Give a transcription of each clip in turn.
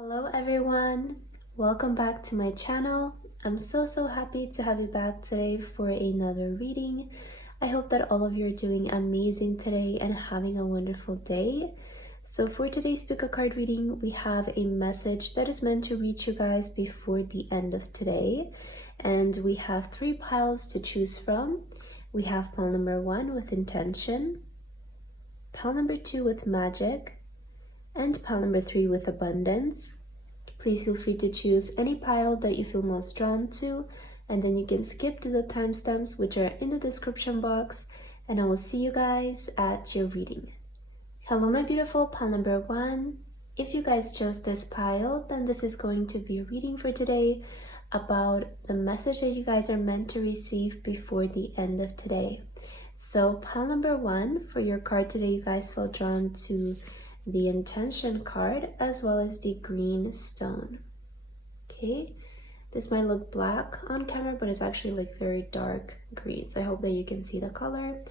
Hello everyone, welcome back to my channel. I'm so happy to have you back today for another reading. I hope that all of you are doing amazing today and having a wonderful day. So for today's pick a card reading, we have a message that is meant to reach you guys before the end of today. And we have 3 piles to choose from. We have pile number 1 with intention, pile number 2 with magic, and pile number 3 with abundance. Please feel free to choose any pile that you feel most drawn to, and then you can skip to the timestamps which are in the description box, and I will see you guys at your reading. Hello my beautiful pile number 1. If you guys chose this pile, then this is going to be a reading for today about the message that you guys are meant to receive before the end of today. So pile number 1, for your card today, you guys felt drawn to the intention card as well as the green stone. Okay, this might look black on camera, but it's actually like very dark green, so I hope that you can see the color.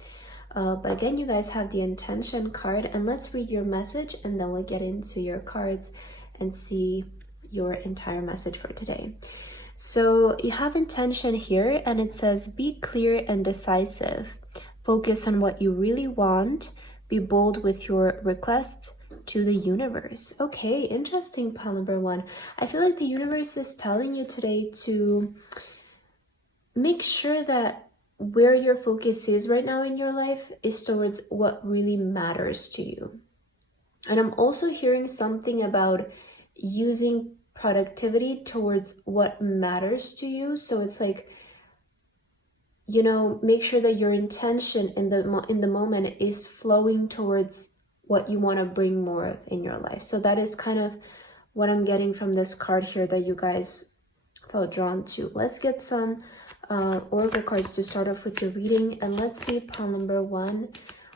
But again, you guys have the intention card, and let's read your message and then we'll get into your cards and see your entire message for today. So you have intention here, and it says be clear and decisive, focus on what you really want, be bold with your requests to the universe. Okay, interesting, pile number 1. I feel like the universe is telling you today to make sure that where your focus is right now in your life is towards what really matters to you. And I'm also hearing something about using productivity towards what matters to you. So it's like, you know, make sure that your intention in the moment is flowing towards what you want to bring more of in your life. So that is kind of what I'm getting from this card here that you guys felt drawn to. Let's get some oracle cards to start off with your reading, and let's see pile number 1.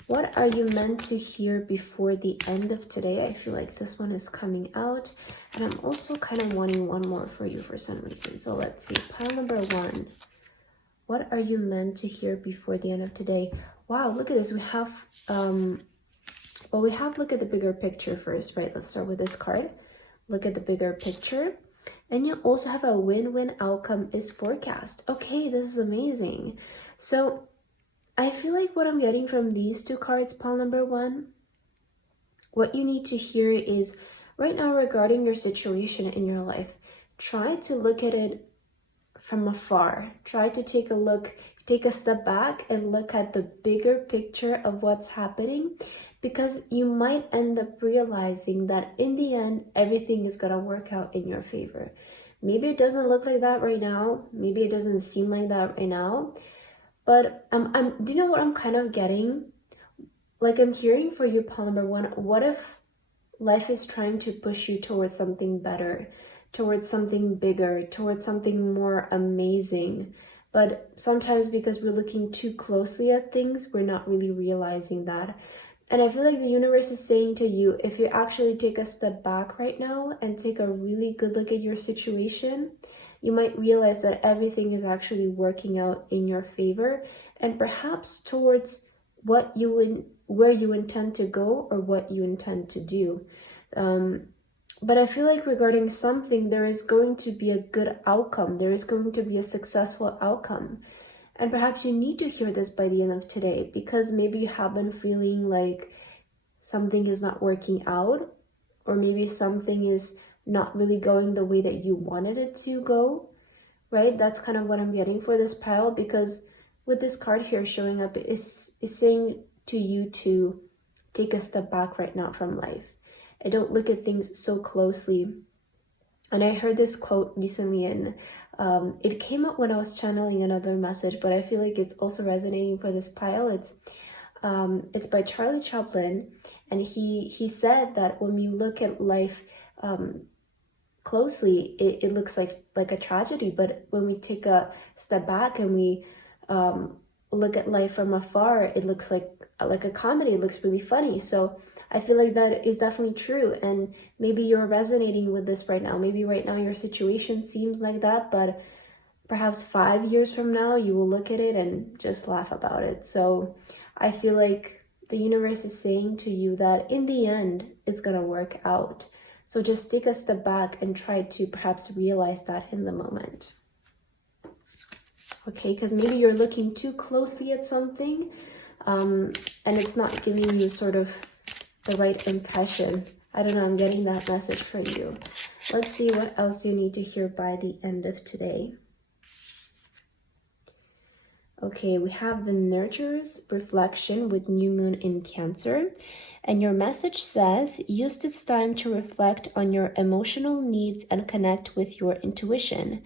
What are you meant to hear before the end of today? I feel like this one is coming out, and I'm also kind of wanting one more for you for some reason. So let's see, pile number 1. What are you meant to hear before the end of today? Wow, look at this. We have look at the bigger picture first, right? Let's start with this card. Look at the bigger picture. And you also have a win-win outcome is forecast. Okay, this is amazing. So I feel like what I'm getting from these 2 cards, pile number 1, what you need to hear is right now regarding your situation in your life, try to look at it from afar. Try to take a step back and look at the bigger picture of what's happening, because you might end up realizing that in the end, everything is going to work out in your favor. Maybe it doesn't look like that right now. Maybe it doesn't seem like that right now. But do you know what I'm kind of getting? Like, I'm hearing for you, pile number 1, what if life is trying to push you towards something better, towards something bigger, towards something more amazing? But sometimes because we're looking too closely at things, we're not really realizing that. And I feel like the universe is saying to you, if you actually take a step back right now and take a really good look at your situation, you might realize that everything is actually working out in your favor, and perhaps towards where you intend to go or what you intend to do. But I feel like regarding something, there is going to be a good outcome. There is going to be a successful outcome. And perhaps you need to hear this by the end of today, because maybe you have been feeling like something is not working out, or maybe something is not really going the way that you wanted it to go, right? That's kind of what I'm getting for this pile, because with this card here showing up, is saying to you to take a step back right now from life. I don't look at things so closely. And I heard this quote recently, and it came up when I was channeling another message, but I feel like it's also resonating for this pile. It's by Charlie Chaplin, and he said that when we look at life closely, it looks like a tragedy, but when we take a step back and we look at life from afar, it looks like a comedy. It looks really funny. So I feel like that is definitely true, and maybe you're resonating with this right now. Maybe right now your situation seems like that, but perhaps 5 years from now you will look at it and just laugh about it. So I feel like the universe is saying to you that in the end, it's gonna work out. So just take a step back and try to perhaps realize that in the moment. Okay, because maybe you're looking too closely at something and it's not giving you sort of the right impression. I don't know, I'm getting that message for you. Let's see what else you need to hear by the end of today. Okay, we have the Nurturer's reflection with new moon in Cancer. And your message says, use this time to reflect on your emotional needs and connect with your intuition,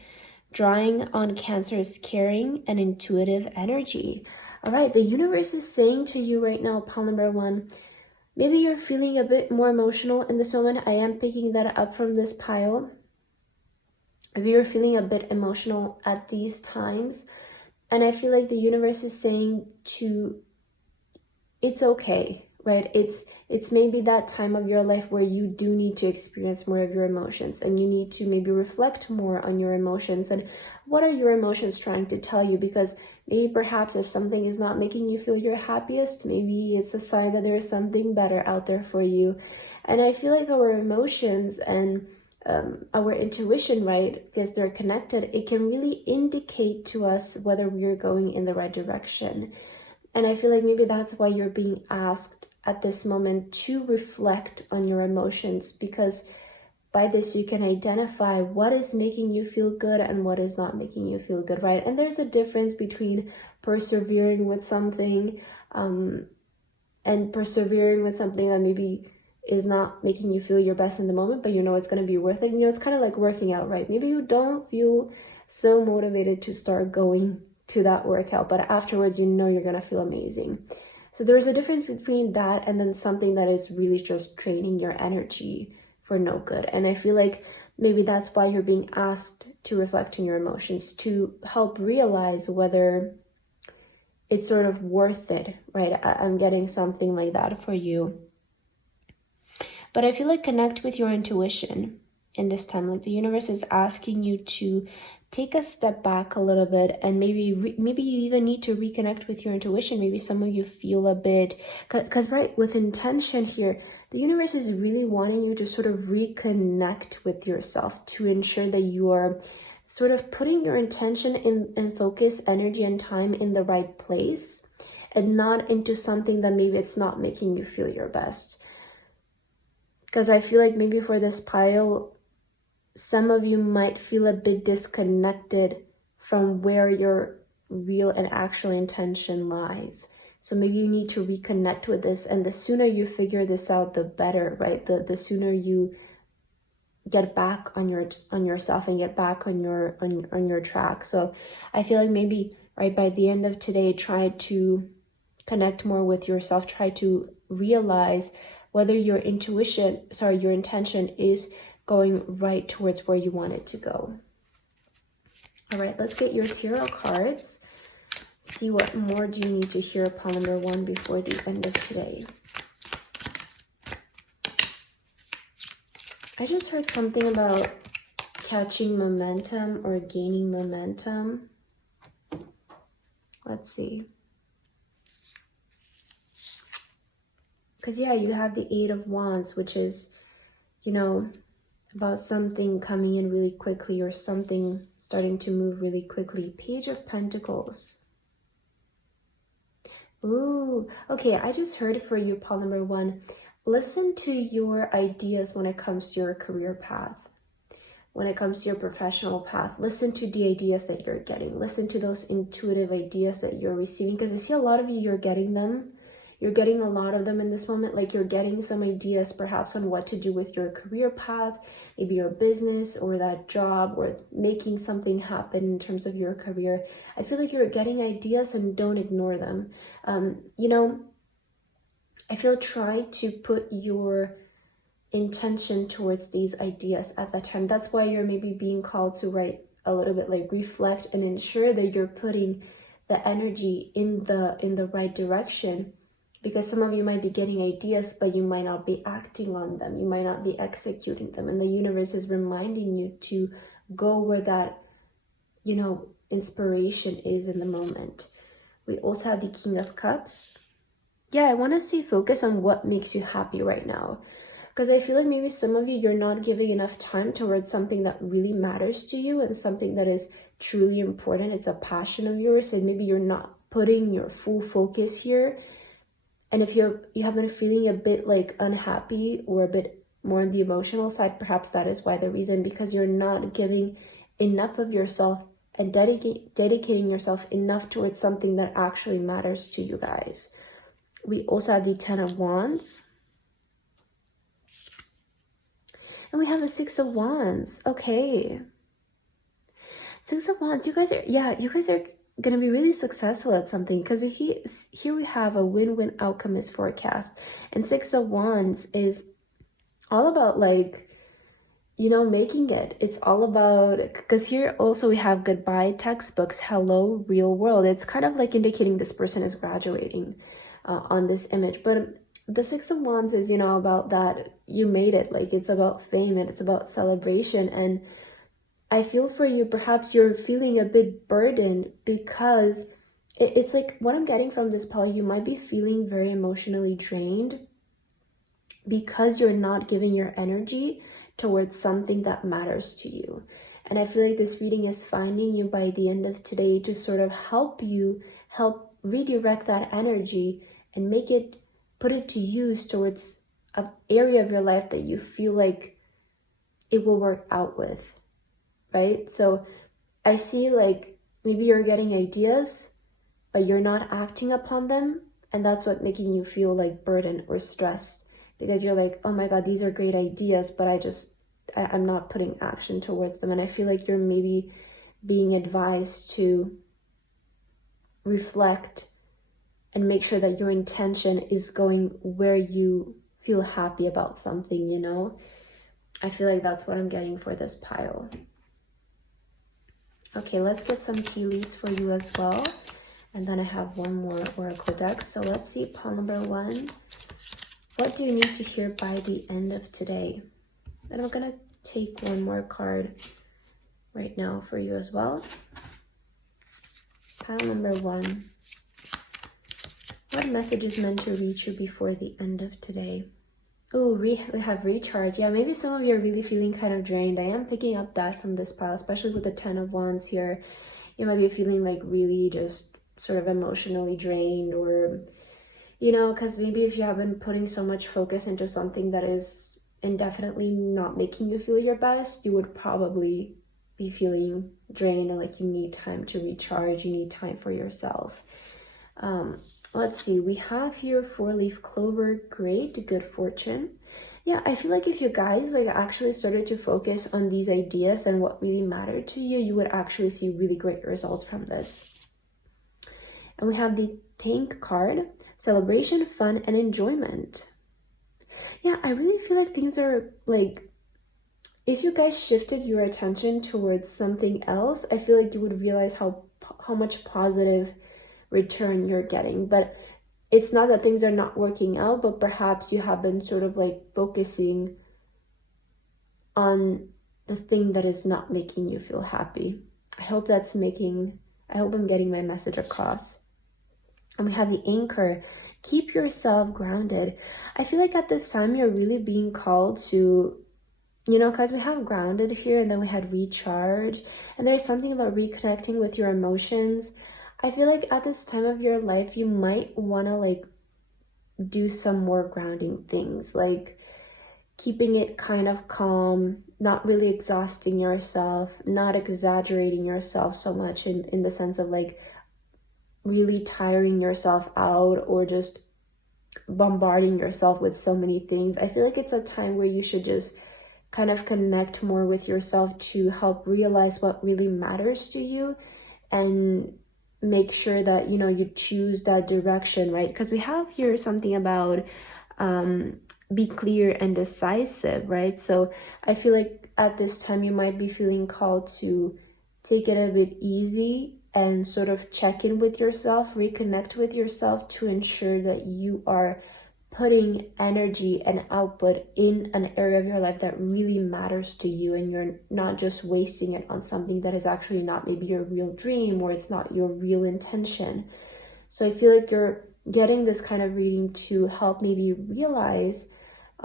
drawing on Cancer's caring and intuitive energy. All right, the universe is saying to you right now, pile number 1, maybe you're feeling a bit more emotional in this moment. I am picking that up from this pile. If you're feeling a bit emotional at these times, and I feel like the universe is saying it's okay, right? It's maybe that time of your life where you do need to experience more of your emotions, and you need to maybe reflect more on your emotions and what are your emotions trying to tell you, because maybe perhaps if something is not making you feel your happiest, maybe it's a sign that there is something better out there for you. And I feel like our emotions and our intuition, right, because they're connected, it can really indicate to us whether we're going in the right direction. And I feel like maybe that's why you're being asked at this moment to reflect on your emotions, because by this you can identify what is making you feel good and what is not making you feel good, right? And there's a difference between persevering with something and persevering with something that maybe is not making you feel your best in the moment, but you know it's going to be worth it. You know, it's kind of like working out, right? Maybe you don't feel so motivated to start going to that workout, but afterwards you know you're going to feel amazing. So there's a difference between that and then something that is really just draining your energy for no good. And I feel like maybe that's why you're being asked to reflect on your emotions, to help realize whether it's sort of worth it, right? I'm getting something like that for you. But I feel like connect with your intuition in this time. Like the universe is asking you to take a step back a little bit, and maybe you even need to reconnect with your intuition. Maybe some of you feel a bit, because right, with intention here, the universe is really wanting you to sort of reconnect with yourself, to ensure that you are sort of putting your intention and focus, energy, and time in the right place, and not into something that maybe it's not making you feel your best. Because I feel like maybe for this pile, some of you might feel a bit disconnected from where your real and actual intention lies. So maybe you need to reconnect with this, and the sooner you figure this out, the better, right? The sooner you get back on yourself and get back on your track. So I feel like maybe right by the end of today, try to connect more with yourself. Try to realize whether your intention is going right towards where you want it to go. All right, let's get your tarot cards. See what more do you need to hear upon number 1 before the end of today. I just heard something about catching momentum or gaining momentum. Let's see. Because yeah, you have the 8 of Wands, which is, you know, about something coming in really quickly or something starting to move really quickly. Page of Pentacles. Ooh, okay, I just heard it for you, pile number 1. Listen to your ideas when it comes to your career path. When it comes to your professional path, listen to the ideas that you're getting. Listen to those intuitive ideas that you're receiving, because I see a lot of you, you're getting them. You're getting a lot of them in this moment. Like you're getting some ideas perhaps on what to do with your career path, maybe your business or that job, or making something happen in terms of your career. I feel like you're getting ideas, and don't ignore them. You know, I feel try to put your intention towards these ideas at that time. That's why you're maybe being called to write a little bit, like reflect and ensure that you're putting the energy in the right direction. Because some of you might be getting ideas, but you might not be acting on them. You might not be executing them. And the universe is reminding you to go where that, you know, inspiration is in the moment. We also have the King of Cups. Yeah, I want to see focus on what makes you happy right now. Because I feel like maybe some of you, you're not giving enough time towards something that really matters to you and something that is truly important. It's a passion of yours, and maybe you're not putting your full focus here. And if you have been feeling a bit like unhappy or a bit more on the emotional side, perhaps that is why the reason, because you're not giving enough of yourself and dedicating yourself enough towards something that actually matters to you guys. We also have the 10 of Wands. And we have the 6 of Wands. Okay. 6 of Wands, you guys are going to be really successful at something, because here we have a win-win outcome is forecast. And 6 of Wands is all about like, you know, making it. It's all about, because here also we have goodbye textbooks, hello real world. It's kind of like indicating this person is graduating on this image. But the 6 of Wands is, you know, about that you made it. Like, it's about fame and it's about celebration. And I feel for you, perhaps you're feeling a bit burdened, because it's like what I'm getting from this pile, you might be feeling very emotionally drained because you're not giving your energy towards something that matters to you. And I feel like this reading is finding you by the end of today to sort of help redirect that energy and put it to use towards an area of your life that you feel like it will work out with. Right? So I see like maybe you're getting ideas, but you're not acting upon them. And that's what making you feel like burdened or stressed, because you're like, oh my God, these are great ideas, but I'm not putting action towards them. And I feel like you're maybe being advised to reflect and make sure that your intention is going where you feel happy about something, you know? I feel like that's what I'm getting for this pile. Okay, let's get some tea leaves for you as well. And then I have one more oracle deck. So let's see, pile number 1. What do you need to hear by the end of today? And I'm going to take one more card right now for you as well. Pile number 1. What message is meant to reach you before the end of today? Oh, we have recharge. Yeah, maybe some of you are really feeling kind of drained. I am picking up that from this pile, especially with the 10 of Wands here. You might be feeling like really just sort of emotionally drained, or, you know, because maybe if you have been putting so much focus into something that is indefinitely not making you feel your best, you would probably be feeling drained and like you need time to recharge. You need time for yourself. Let's see, we have here 4-leaf clover, great, good fortune. Yeah, I feel like if you guys like actually started to focus on these ideas and what really mattered to you, you would actually see really great results from this. And we have the tank card, celebration, fun, and enjoyment. Yeah, I really feel like things are like, if you guys shifted your attention towards something else, I feel like you would realize how much positive return you're getting. But it's not that things are not working out, but perhaps you have been sort of like focusing on the thing that is not making you feel happy. I hope I'm getting my message across. And we have the anchor, keep yourself grounded. I feel like at this time you're really being called to, you know, because we have grounded here and then we had recharge, and there's something about reconnecting with your emotions. I feel like at this time of your life, you might want to like do some more grounding things, like keeping it kind of calm, not really exhausting yourself, not exaggerating yourself so much in the sense of like really tiring yourself out or just bombarding yourself with so many things. I feel like it's a time where you should just kind of connect more with yourself to help realize what really matters to you and make sure that, you know, you choose that direction, right? Because we have here something about be clear and decisive, right? So I feel like at this time you might be feeling called to take it a bit easy and sort of check in with yourself, reconnect with yourself to ensure that you are putting energy and output in an area of your life that really matters to you, and you're not just wasting it on something that is actually not maybe your real dream, or it's not your real intention. So I feel like you're getting this kind of reading to help maybe realize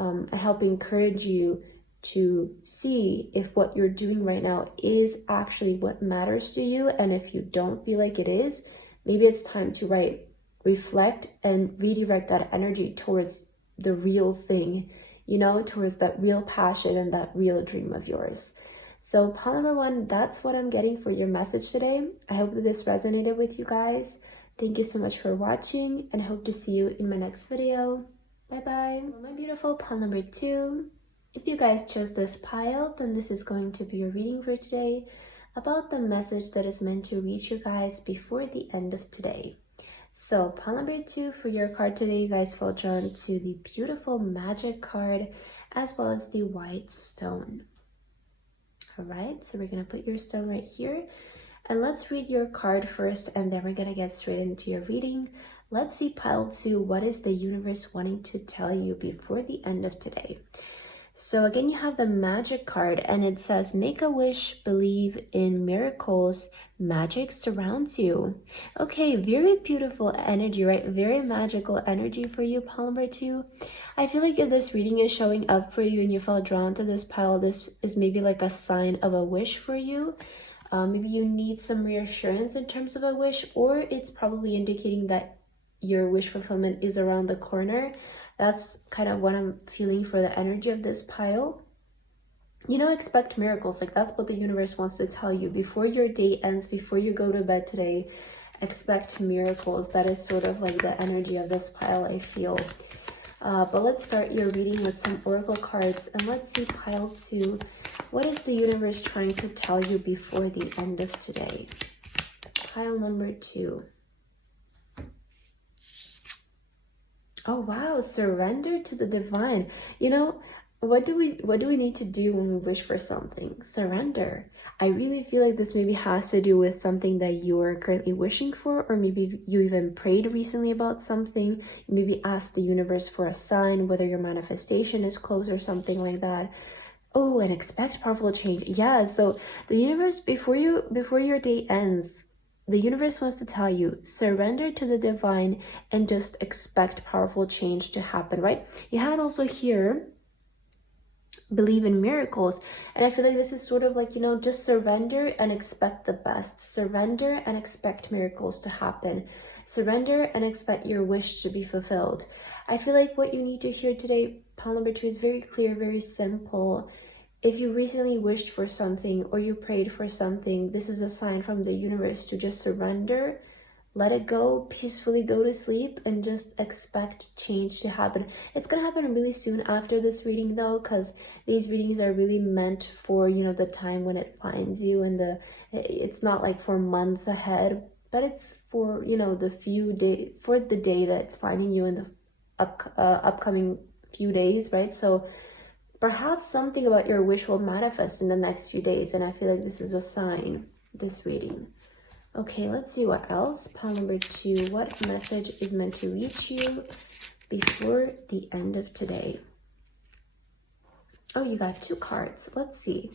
and help encourage you to see if what you're doing right now is actually what matters to you. And if you don't feel like it is, maybe it's time to reflect and redirect that energy towards the real thing, you know, towards that real passion and that real dream of yours. So pile number 1, that's what I'm getting for your message today. I hope that this resonated with you guys. Thank you so much for watching, and hope to see you in my next video. Bye bye. My beautiful pile number 2. If you guys chose this pile, then this is going to be your reading for today about the message that is meant to reach you guys before the end of today. So pile number 2 for your card today, you guys felt drawn to the beautiful magic card as well as the white stone. All right, so we're going to put your stone right here, and let's read your card first, and then we're going to get straight into your reading. Let's see pile 2, what is the universe wanting to tell you before the end of today? So again, you have the magic card, and it says, make a wish, believe in miracles, magic surrounds you. Okay, very beautiful energy, right? Very magical energy for you, pile number 2. I feel like if this reading is showing up for you and you felt drawn to this pile, this is maybe like a sign of a wish for you. Maybe you need some reassurance in terms of a wish, or it's probably indicating that your wish fulfillment is around the corner. That's kind of what I'm feeling for the energy of this pile. You know, expect miracles. Like, that's what the universe wants to tell you. Before your day ends, before you go to bed today, expect miracles. That is sort of like the energy of this pile, I feel. But let's start your reading with some oracle cards. And let's see pile 2. What is the universe trying to tell you before the end of today? Pile number 2. Oh wow, surrender to the divine. You know, what do we need to do when we wish for something? Surrender. I really feel like this maybe has to do with something that you are currently wishing for, or maybe you even prayed recently about something. Maybe asked the universe for a sign, whether your manifestation is close or something like that. Oh, and expect powerful change. Yeah, so the universe, before your day ends, the universe wants to tell you, surrender to the divine and just expect powerful change to happen, right? You had also here, believe in miracles. And I feel like this is sort of like, you know, just surrender and expect the best. Surrender and expect miracles to happen. Surrender and expect your wish to be fulfilled. I feel like what you need to hear today, pile number 2, is very clear, very simple. If you recently wished for something or you prayed for something, this is a sign from the universe to just surrender, let it go, peacefully go to sleep, and just expect change to happen. It's going to happen really soon after this reading though, because these readings are really meant for, you know, the time when it finds you, and it's not like for months ahead, but it's for, you know, the day that it's finding you in the upcoming few days, right? So perhaps something about your wish will manifest in the next few days, and I feel like this is a sign, this reading. Okay, let's see what else. Pile number 2, what message is meant to reach you before the end of today? Oh, you got 2 cards. Let's see.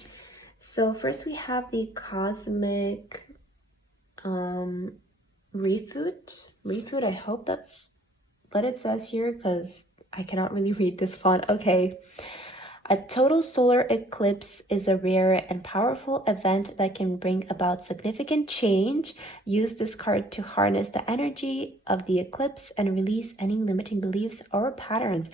So first we have the cosmic Refoot. I hope that's what it says here, because I cannot really read this font. Okay. A total solar eclipse is a rare and powerful event that can bring about significant change. Use this card to harness the energy of the eclipse and release any limiting beliefs or patterns.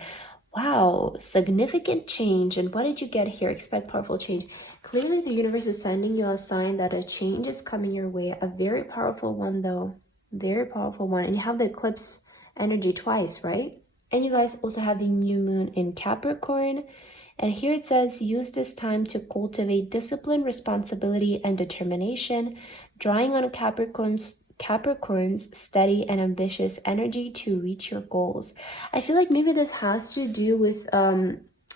Wow, significant change. And what did you get here? Expect powerful change. Clearly, the universe is sending you a sign that a change is coming your way. A very powerful one, though. Very powerful one. And you have the eclipse energy twice, right? And you guys also have the new moon in Capricorn. And here it says, use this time to cultivate discipline, responsibility, and determination, drawing on Capricorn's steady and ambitious energy to reach your goals. I feel like maybe this has to do with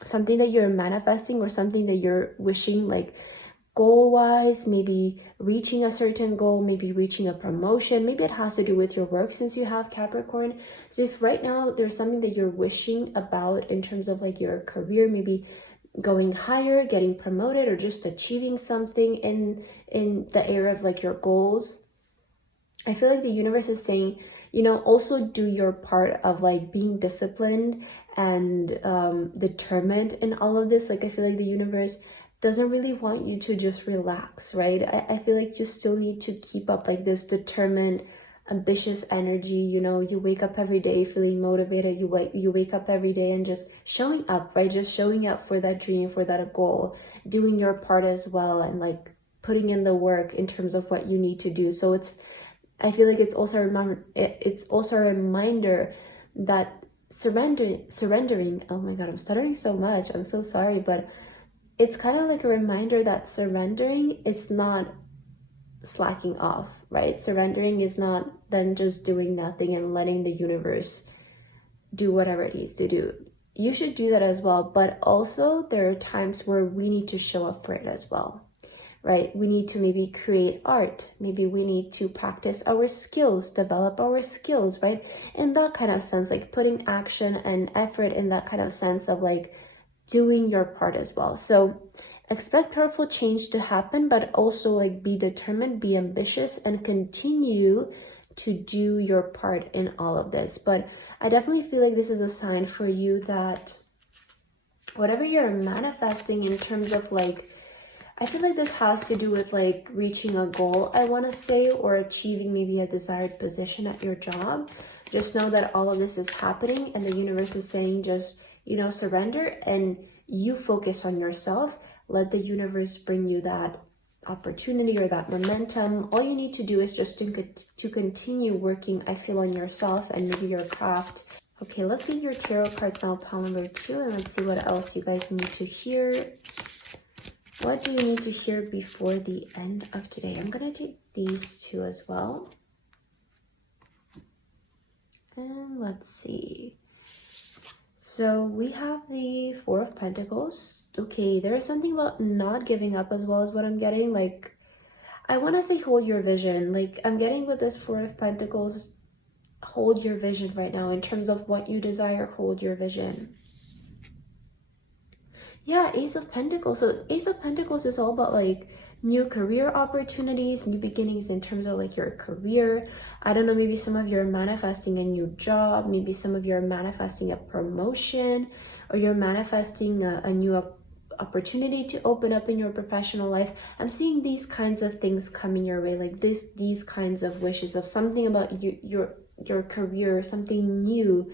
something that you're manifesting or something that you're wishing, like goal-wise, maybe reaching a certain goal, maybe reaching a promotion. Maybe it has to do with your work since you have Capricorn. So if right now there's something that you're wishing about in terms of like your career, maybe going higher, getting promoted, or just achieving something in the area of like your goals, I feel like the universe is saying you know, also do your part of like being disciplined and determined in all of this. Like I feel like the universe doesn't really want you to just relax, right? I feel like you still need to keep up like this determined, ambitious energy. You know, you wake up every day feeling motivated. You wake up every day and just showing up, right? Just showing up for that dream, for that goal, doing your part as well, and like putting in the work in terms of what you need to do. So I feel like it's also a reminder that surrendering, oh my god, I'm stuttering so much, I'm so sorry, but it's kind of like a reminder that surrendering is not slacking off, right? Surrendering is not then just doing nothing and letting the universe do whatever it needs to do. You should do that as well, but also there are times where we need to show up for it as well, right? We need to maybe create art. Maybe we need to practice our skills, develop our skills, right? In that kind of sense, like putting action and effort in that kind of sense of like doing your part as well. So expect powerful change to happen, but also like be determined, be ambitious, and continue to do your part in all of this. But I definitely feel like this is a sign for you that whatever you're manifesting in terms of like, I feel like this has to do with like reaching a goal, I want to say, or achieving maybe a desired position at your job. Just know that all of this is happening and the universe is saying just, you know, surrender and you focus on yourself. Let the universe bring you that opportunity or that momentum. All you need to do is just to continue working, I feel, on yourself and maybe your craft. Okay, let's leave your tarot cards now, pile number 2, and let's see what else you guys need to hear. What do you need to hear before the end of today? I'm going to take these 2 as well. And let's see. So we have the 4 of Pentacles. Okay, there is something about not giving up as well as what I'm getting. Like, I want to say hold your vision. Like, I'm getting with this 4 of Pentacles, hold your vision right now. In terms of what you desire, hold your vision. Yeah, Ace of Pentacles. So Ace of Pentacles is all about like new career opportunities, new beginnings in terms of like your career. I don't know, maybe some of you are manifesting a new job, maybe some of you are manifesting a promotion, or you're manifesting a new opportunity to open up in your professional life. I'm seeing these kinds of things coming your way, like these kinds of wishes of something about your career, something new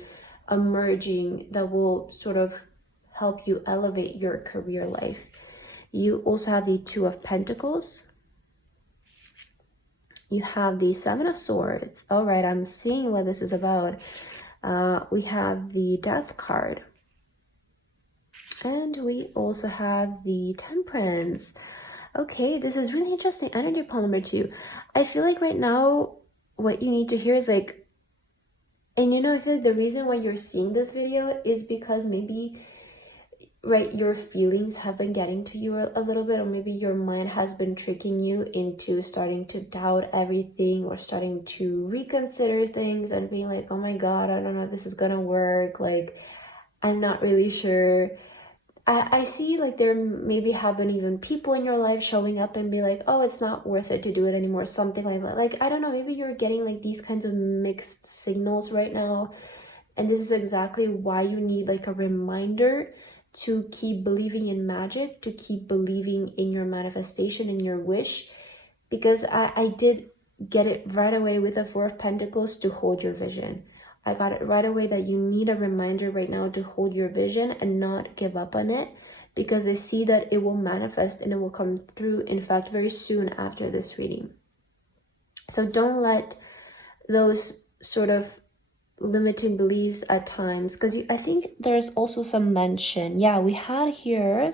emerging that will sort of help you elevate your career life. You also have the 2 of Pentacles. You have the 7 of Swords. All right, I'm seeing what this is about. We have the Death card. And we also have the Temperance. Okay, this is really interesting energy, pile number 2. I feel like right now, what you need to hear is like, and you know, I feel like the reason why you're seeing this video is because maybe, right, your feelings have been getting to you a little bit, or maybe your mind has been tricking you into starting to doubt everything or starting to reconsider things and being like, oh my god, I don't know if this is gonna work, like I'm not really sure. I see like there maybe have been even people in your life showing up and be like, oh, it's not worth it to do it anymore, something like that. Like, I don't know, maybe you're getting like these kinds of mixed signals right now, and this is exactly why you need like a reminder to keep believing in magic, to keep believing in your manifestation and your wish, because I did get it right away with the 4 of Pentacles to hold your vision. I got it right away that you need a reminder right now to hold your vision and not give up on it, because I see that it will manifest and it will come through, in fact, very soon after this reading. So don't let those sort of limiting beliefs at times, because I think there's also some mention, yeah, we had here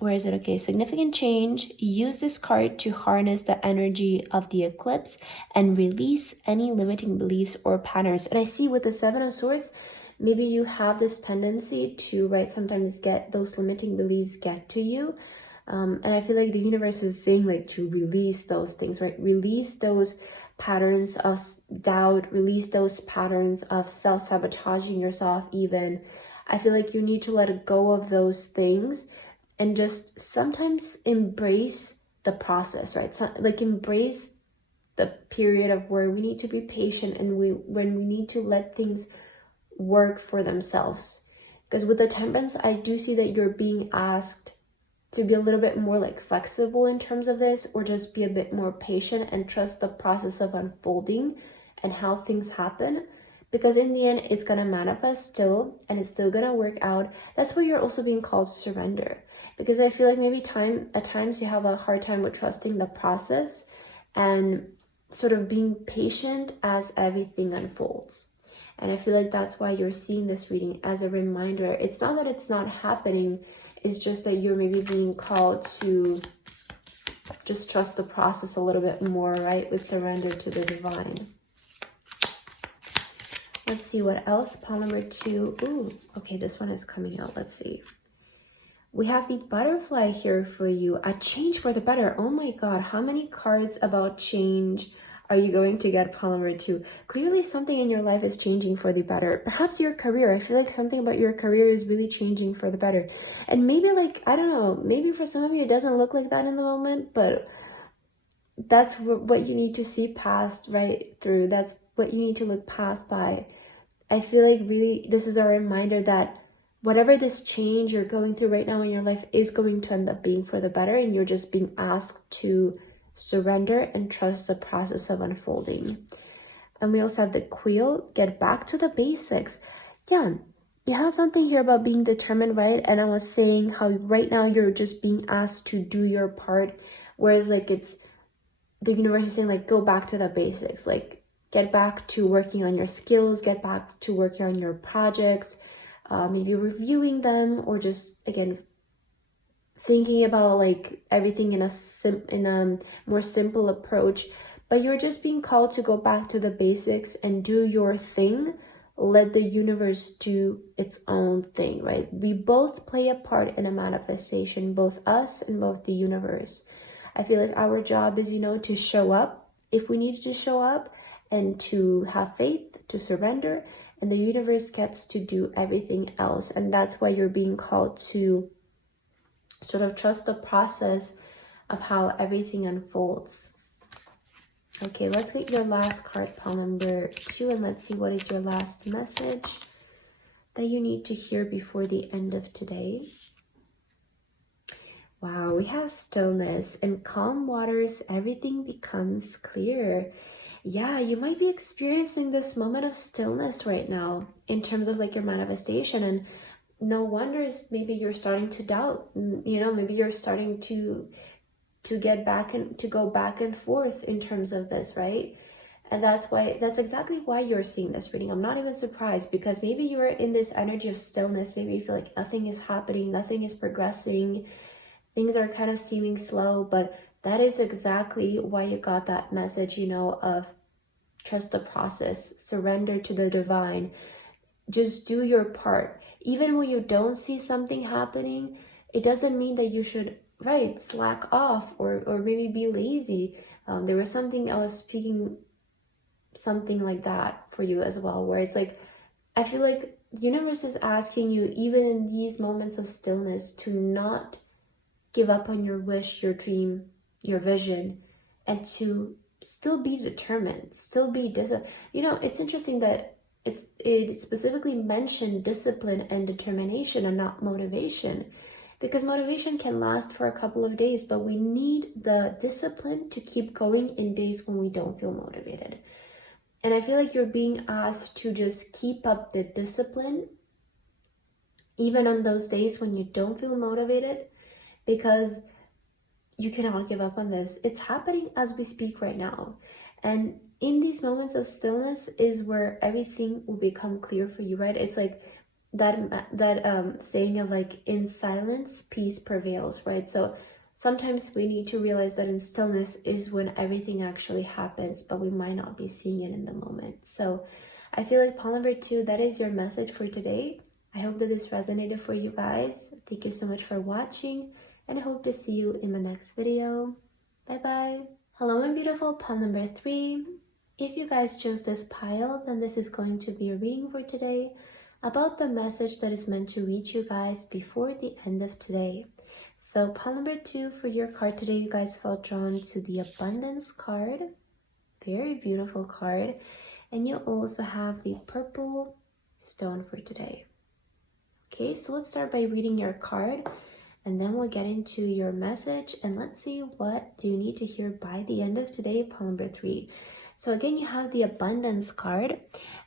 where is it? Okay, significant change. Use this card to harness the energy of the eclipse and release any limiting beliefs or patterns. And I see with the 7 of Swords, maybe you have this tendency to, right, sometimes get those limiting beliefs get to you. And I feel like the universe is saying like to release those things, right? Release those patterns of doubt, release those patterns of self-sabotaging yourself even. I feel like you need to let go of those things and just sometimes embrace the process, right? So, like embrace the period of where we need to be patient and when we need to let things work for themselves. Because with the Temperance, I do see that you're being asked to be a little bit more like flexible in terms of this, or just be a bit more patient and trust the process of unfolding and how things happen. Because in the end, it's gonna manifest still, and it's still gonna work out. That's why you're also being called to surrender. Because I feel like maybe at times you have a hard time with trusting the process and sort of being patient as everything unfolds. And I feel like that's why you're seeing this reading as a reminder. It's not that it's not happening, it's just that you're maybe being called to just trust the process a little bit more, right? With surrender to the divine. Let's see what else. Pile number 2. Ooh, okay, this one is coming out. Let's see. We have the butterfly here for you. A change for the better. Oh my god, how many cards about change are you going to get, pile number 2? Clearly something in your life is changing for the better. Perhaps your career. I feel like something about your career is really changing for the better. And maybe like, I don't know, maybe for some of you it doesn't look like that in the moment, but that's what you need to see past, right through. That's what you need to look past by. I feel like really this is a reminder that whatever this change you're going through right now in your life is going to end up being for the better, and you're just being asked to surrender and trust the process of unfolding. And we also have the Quill, get back to the basics. Yeah, you had something here about being determined, right? And I was saying how right now you're just being asked to do your part, whereas like it's the universe is saying like go back to the basics, like get back to working on your skills, get back to working on your projects, maybe reviewing them, or just again thinking about like everything in a more simple approach. But you're just being called to go back to the basics and do your thing. Let the universe do its own thing, right? We both play a part in a manifestation, both us and both the universe. I feel like our job is, to show up if we need to show up, and to have faith, to surrender, and the universe gets to do everything else. And that's why you're being called to sort of trust the process of how everything unfolds. Okay, let's get your last card, pile number 2, and let's see what is your last message that you need to hear before the end of today. Wow, we have stillness. In calm waters, everything becomes clear. Yeah, you might be experiencing this moment of stillness right now in terms of like your manifestation, and no wonder maybe you're starting to doubt, maybe you're starting to get back and to go back and forth in terms of this, right? And that's exactly why you're seeing this reading. I'm not even surprised, because maybe you're in this energy of stillness. Maybe you feel like nothing is happening, nothing is progressing, things are kind of seeming slow, but that is exactly why you got that message, of trust the process, surrender to the divine, just do your part. Even when you don't see something happening, it doesn't mean that you should, right, slack off or maybe be lazy. There was something I was speaking something like that for you as well, where it's like, I feel like the universe is asking you, even in these moments of stillness, to not give up on your wish, your dream, your vision, and to still be determined, still be disciplined. It's interesting that it specifically mentioned discipline and determination and not motivation, because motivation can last for a couple of days, but we need the discipline to keep going in days when we don't feel motivated. And I feel like you're being asked to just keep up the discipline even on those days when you don't feel motivated, because you cannot give up on this. It's happening as we speak right now. And in these moments of stillness is where everything will become clear for you, right? It's like that saying of like, in silence, peace prevails, right? So sometimes we need to realize that in stillness is when everything actually happens, but we might not be seeing it in the moment. So I feel like pile number 2, that is your message for today. I hope that this resonated for you guys. Thank you so much for watching, and I hope to see you in the next video. Bye bye. Hello my beautiful pile number 3. If you guys chose this pile, then this is going to be a reading for today about the message that is meant to reach you guys before the end of today. So pile number 2 for your card today, you guys felt drawn to the abundance card. Very beautiful card. And you also have the purple stone for today. Okay, so let's start by reading your card, and then we'll get into your message, and let's see what do you need to hear by the end of today, pile number 3. So again, you have the abundance card,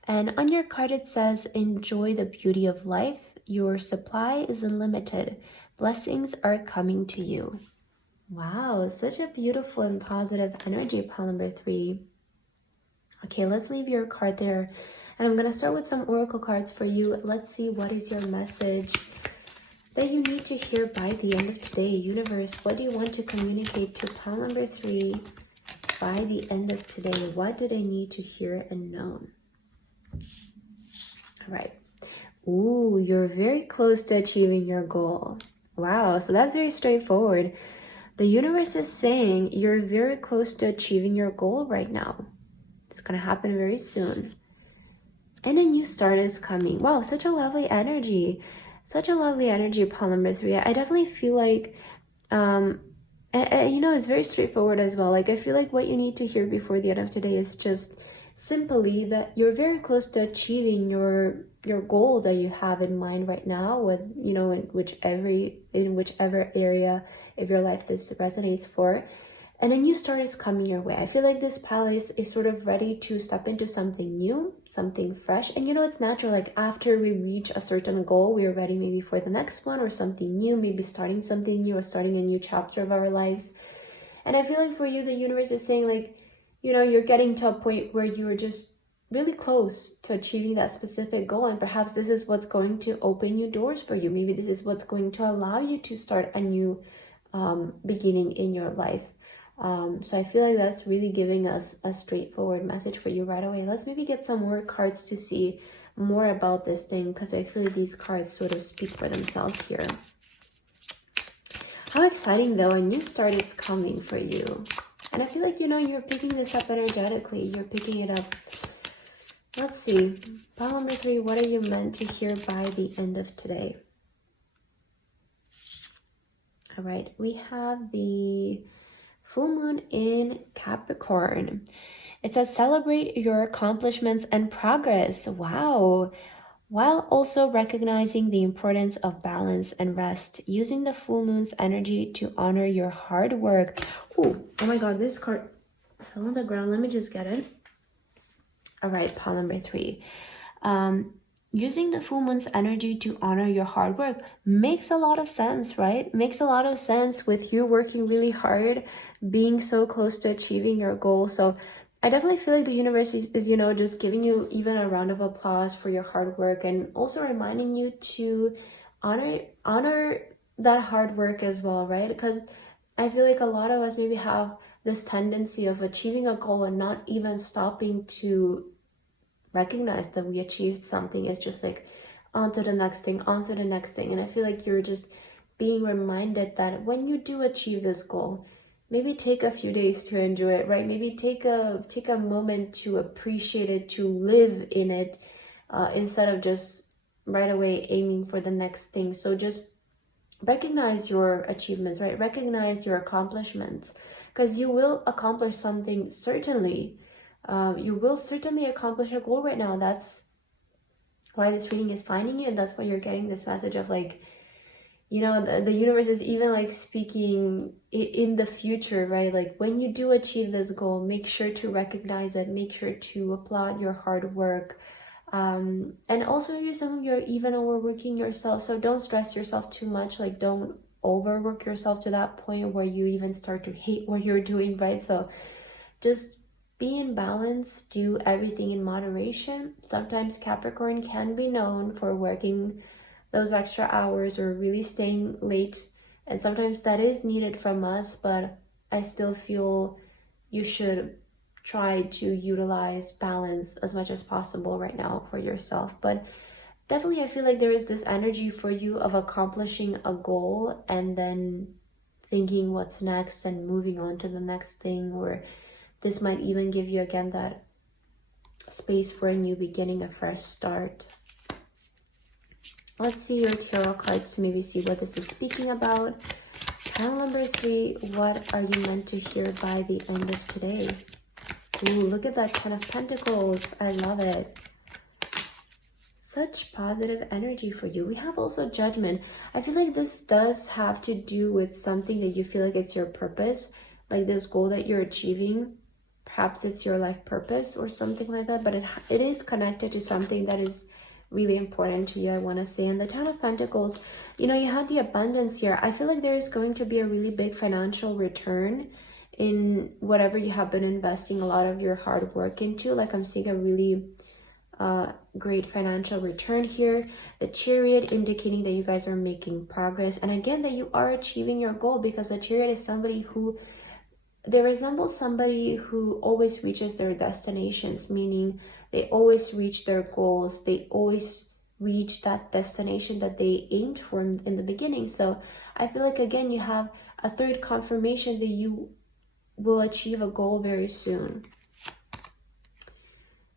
and on your card it says, enjoy the beauty of life. Your supply is unlimited. Blessings are coming to you. Wow, such a beautiful and positive energy, pile number 3. Okay, let's leave your card there. And I'm going to start with some oracle cards for you. Let's see what is your message that you need to hear by the end of today. Universe, what do you want to communicate to pile number 3 by the end of today? What do they need to hear and know? All right. Ooh, you're very close to achieving your goal. Wow, so that's very straightforward. The universe is saying you're very close to achieving your goal right now. It's going to happen very soon. And a new start is coming. Wow, such a lovely energy. Such a lovely energy, pile number 3. I definitely feel like, and, you know, it's very straightforward as well. Like, I feel like what you need to hear before the end of today is just simply that you're very close to achieving your goal that you have in mind right now, with, you know, in whichever area of your life this resonates for. And a new start is coming your way. I feel like this pile is sort of ready to step into something new, something fresh. And you know, it's natural, like after we reach a certain goal, we're ready maybe for the next one or something new, maybe starting something new or starting a new chapter of our lives. And I feel like for you, the universe is saying, like, you know, you're getting to a point where you are just really close to achieving that specific goal. And perhaps this is what's going to open new doors for you. Maybe this is what's going to allow you to start a new beginning in your life. So I feel like that's really giving us a straightforward message for you right away. Let's maybe get some more cards to see more about this thing, because I feel like these cards sort of speak for themselves here. How exciting though, a new start is coming for you. And I feel like, you know, you're picking this up energetically. You're picking it up. Let's see. Pile number 3, what are you meant to hear by the end of today? All right, we have the full moon in Capricorn. It says celebrate your accomplishments and progress. Wow. While also recognizing the importance of balance and rest, using the full moon's energy to honor your hard work. Oh my God, this card fell on the ground. Let me just get it. All right, pile number 3. Using the full moon's energy to honor your hard work makes a lot of sense, right? Makes a lot of sense with you working really hard, being so close to achieving your goal. So I definitely feel like the universe is, you know, just giving you even a round of applause for your hard work, and also reminding you to honor that hard work as well, right? Because I feel like a lot of us maybe have this tendency of achieving a goal and not even stopping to recognize that we achieved something. It's just like on to the next thing, on to the next thing. And I feel like you're just being reminded that when you do achieve this goal, maybe take a few days to enjoy it, right? Maybe take a moment to appreciate it, to live in it, instead of just right away aiming for the next thing. So just recognize your achievements, right? Recognize your accomplishments, because you will accomplish something, certainly. You will certainly accomplish a goal right now. That's why this reading is finding you, and that's why you're getting this message of, like, you know, the universe is even like speaking in the future, right? Like, when you do achieve this goal, make sure to recognize it, make sure to applaud your hard work, and also use some of your even overworking yourself. So don't stress yourself too much. Like, don't overwork yourself to that point where you even start to hate what you're doing, right? So just be in balance, do everything in moderation. Sometimes Capricorn can be known for working those extra hours or really staying late, and sometimes that is needed from us, but I still feel you should try to utilize balance as much as possible right now for yourself. But definitely I feel like there is this energy for you of accomplishing a goal and then thinking what's next and moving on to the next thing, or this might even give you again that space for a new beginning, a fresh start. Let's see your tarot cards to maybe see what this is speaking about. Pile number 3, what are you meant to hear by the end of today? Ooh, look at that 10 of Pentacles. I love it. Such positive energy for you. We have also Judgment. I feel like this does have to do with something that you feel like it's your purpose, like this goal that you're achieving. Perhaps it's your life purpose or something like that, but it is connected to something that is really important to you, I want to say. And the 10 of Pentacles, you know, you had the abundance here. I feel like there is going to be a really big financial return in whatever you have been investing a lot of your hard work into. Like I'm seeing a really great financial return here. The Chariot indicating that you guys are making progress, and again that you are achieving your goal, because the Chariot is somebody who, they resemble somebody who always reaches their destinations, meaning they always reach their goals, they always reach that destination that they aimed for in the beginning. So I feel like again you have a third confirmation that you will achieve a goal very soon.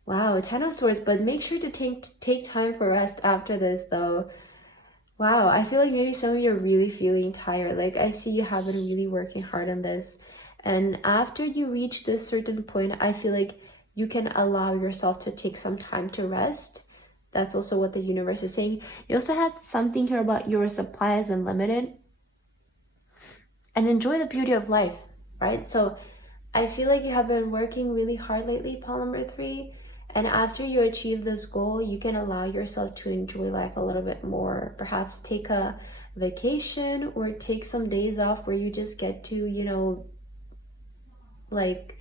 Wow, 10 of Swords, but make sure to take time for rest after this though. Wow, I feel like maybe some of you are really feeling tired. Like I see you have been really working hard on this. And after you reach this certain point, I feel like you can allow yourself to take some time to rest. That's also what the universe is saying. You also had something here about your supply is unlimited. And enjoy the beauty of life, right? So I feel like you have been working really hard lately, pile number 3. And after you achieve this goal, you can allow yourself to enjoy life a little bit more. Perhaps take a vacation or take some days off where you just get to, you know, like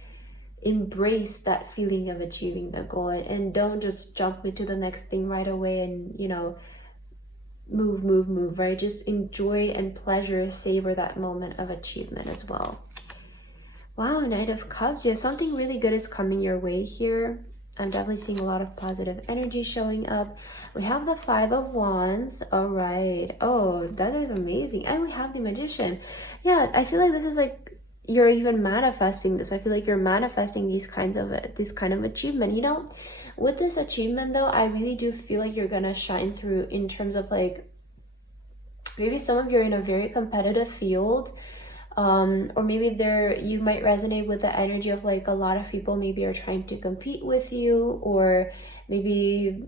embrace that feeling of achieving the goal, and don't just jump into the next thing right away and, you know, move, right? Just enjoy and pleasure, savor that moment of achievement as well. Wow, Knight of Cups. Yeah, something really good is coming your way here. I'm definitely seeing a lot of positive energy showing up. We have the 5 of Wands. All right. Oh, that is amazing. And we have the Magician. Yeah, I feel like this is like you're even manifesting this. I feel like you're manifesting this kind of achievement. You know, with this achievement though, I really do feel like you're gonna shine through in terms of like, maybe some of you are in a very competitive field, or maybe you might resonate with the energy of like a lot of people maybe are trying to compete with you, or maybe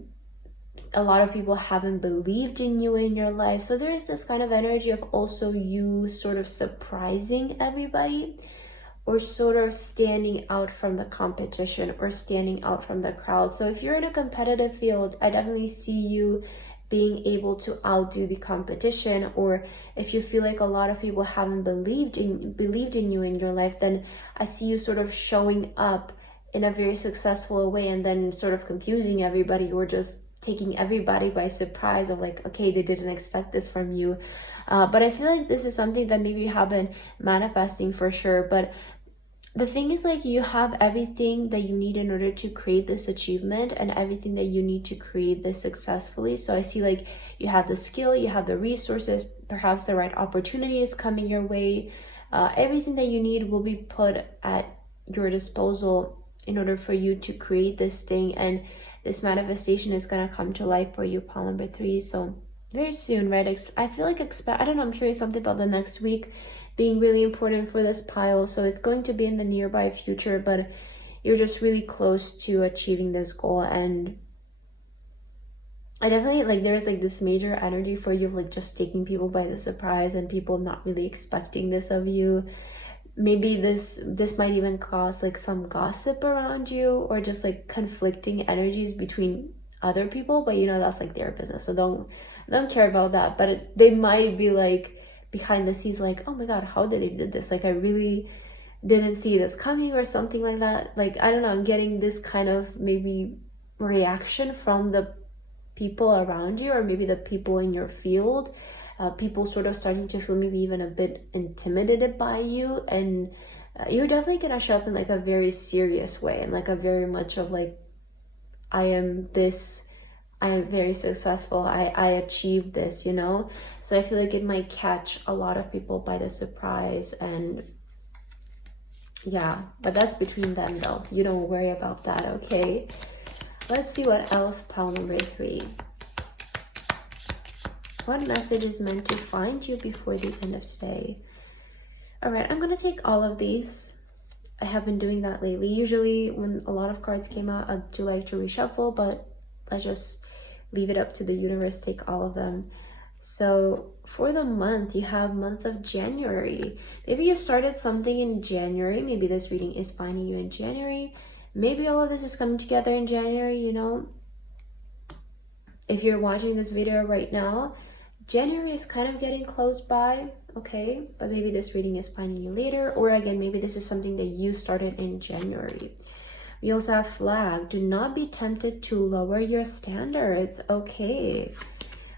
a lot of people haven't believed in you in your life. So there is this kind of energy of also you sort of surprising everybody, or sort of standing out from the competition or standing out from the crowd. So if you're in a competitive field, I definitely see you being able to outdo the competition. Or if you feel like a lot of people haven't believed in you in your life, then I see you sort of showing up in a very successful way and then sort of confusing everybody, or just taking everybody by surprise of like, okay, they didn't expect this from you. But I feel like this is something that maybe you have been manifesting for sure. But the thing is, like, you have everything that you need in order to create this achievement, and everything that you need to create this successfully. So I see like you have the skill, you have the resources, perhaps the right opportunity is coming your way. Everything that you need will be put at your disposal in order for you to create this thing, and this manifestation is going to come to life for you, pile number 3. So very soon, right? I feel like I don't know, I'm hearing something about the next week being really important for this pile. So it's going to be in the nearby future, but you're just really close to achieving this goal. And I definitely like, there's like this major energy for you of like just taking people by the surprise, and people not really expecting this of you. Maybe this might even cause like some gossip around you, or just like conflicting energies between other people, but you know, that's like their business, so don't care about that. But they might be like behind the scenes like, oh my god, how did they did this? Like, I really didn't see this coming, or something like that. Like, I don't know, I'm getting this kind of maybe reaction from the people around you, or maybe the people in your field. People sort of starting to feel maybe even a bit intimidated by you, and you're definitely gonna show up in like a very serious way, and like a very much of like, I am very successful, I achieved this, you know. So I feel like it might catch a lot of people by the surprise. And yeah, but that's between them though, you don't worry about that. Okay, let's see what else, pile number 3. What message is meant to find you before the end of today? All right, I'm going to take all of these I have been doing that lately. Usually when a lot of cards came out, I do like to reshuffle, but I just leave it up to the universe, take all of them. So for the month, you have month of January. Maybe you started something in January. Maybe this reading is finding you in January. Maybe all of this is coming together in January, you know. If you're watching this video right now, January is kind of getting close by, okay? But maybe this reading is finding you later. Or again, maybe this is something that you started in January. We also have flag. Do not be tempted to lower your standards, okay?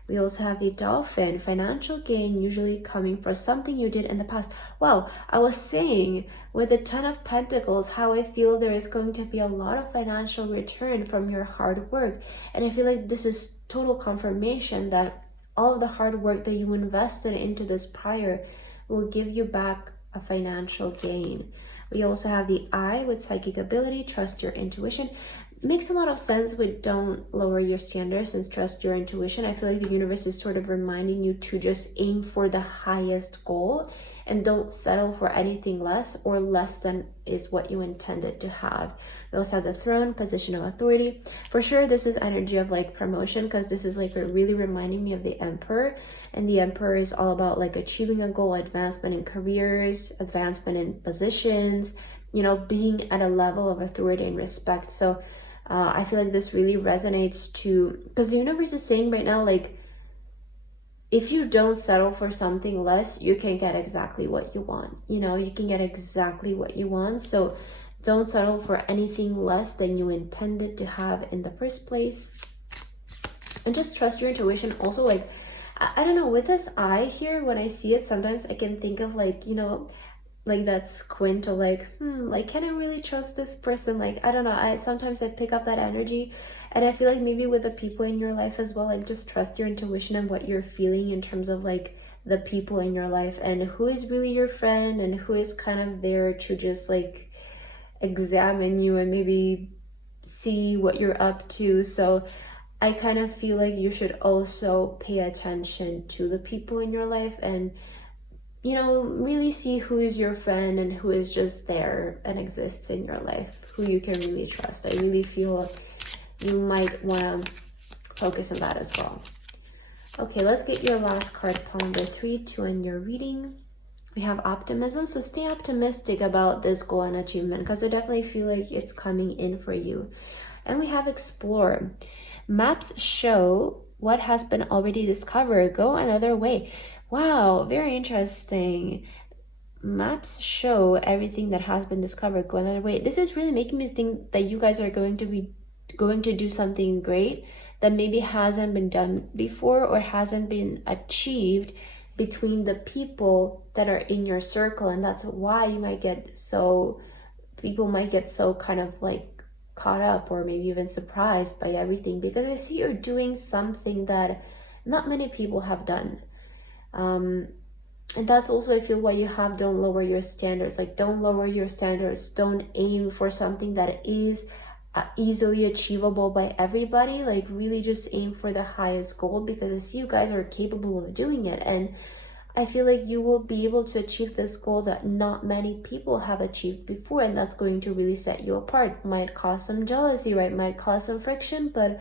We also have the dolphin, financial gain usually coming for something you did in the past. Wow, I was saying with the 10 of Pentacles, how I feel there is going to be a lot of financial return from your hard work. And I feel like this is total confirmation that all of the hard work that you invested into this prior will give you back a financial gain. We also have the eye with psychic ability, trust your intuition. Makes a lot of sense with don't lower your standards and trust your intuition. I feel like the universe is sort of reminding you to just aim for the highest goal and don't settle for anything less, or less than is what you intended to have. We also have the throne, position of authority. For sure, this is energy of like promotion, because this is like really reminding me of the emperor, and the emperor is all about like achieving a goal, advancement in careers, advancement in positions, you know, being at a level of authority and respect. So I feel like this really resonates to, because the universe is saying right now, like, if you don't settle for something less, you can get exactly what you want. You know, you can get exactly what you want. So don't settle for anything less than you intended to have in the first place. And just trust your intuition. Also, like, I don't know, with this eye here, when I see it, sometimes I can think of like, you know, like that squint or like, like, can I really trust this person? Like, I don't know, sometimes I pick up that energy, and I feel like maybe with the people in your life as well, like, just trust your intuition and what you're feeling in terms of like the people in your life, and who is really your friend and who is kind of there to just like examine you and maybe see what you're up to. So I kind of feel like you should also pay attention to the people in your life and, you know, really see who is your friend and who is just there and exists in your life, who you can really trust. I really feel you might want to focus on that as well. Okay, let's get your last card, pile number 3, to end your reading. We have optimism, so stay optimistic about this goal and achievement, because I definitely feel like it's coming in for you. And we have explore. Maps show what has been already discovered. Go another way. Wow, very interesting. Maps show everything that has been discovered. Go another way. This is really making me think that you guys are going to do something great that maybe hasn't been done before or hasn't been achieved between the people that are in your circle. And that's why you might get so, people might get so kind of like caught up or maybe even surprised by everything, because I see you're doing something that not many people have done. And that's also, I feel, why you have don't lower your standards. Like, don't lower your standards. Don't aim for something that is easily achievable by everybody. Like, really just aim for the highest goal, because I see you guys are capable of doing it. And I feel like you will be able to achieve this goal that not many people have achieved before, and that's going to really set you apart. Might cause some jealousy, right? Might cause some friction, but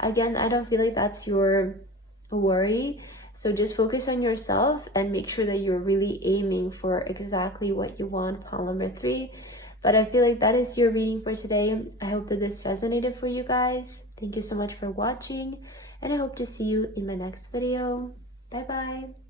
again, I don't feel like that's your worry. So just focus on yourself and make sure that you're really aiming for exactly what you want, pile number 3. But I feel like that is your reading for today. I hope that this resonated for you guys. Thank you so much for watching, and I hope to see you in my next video. Bye bye.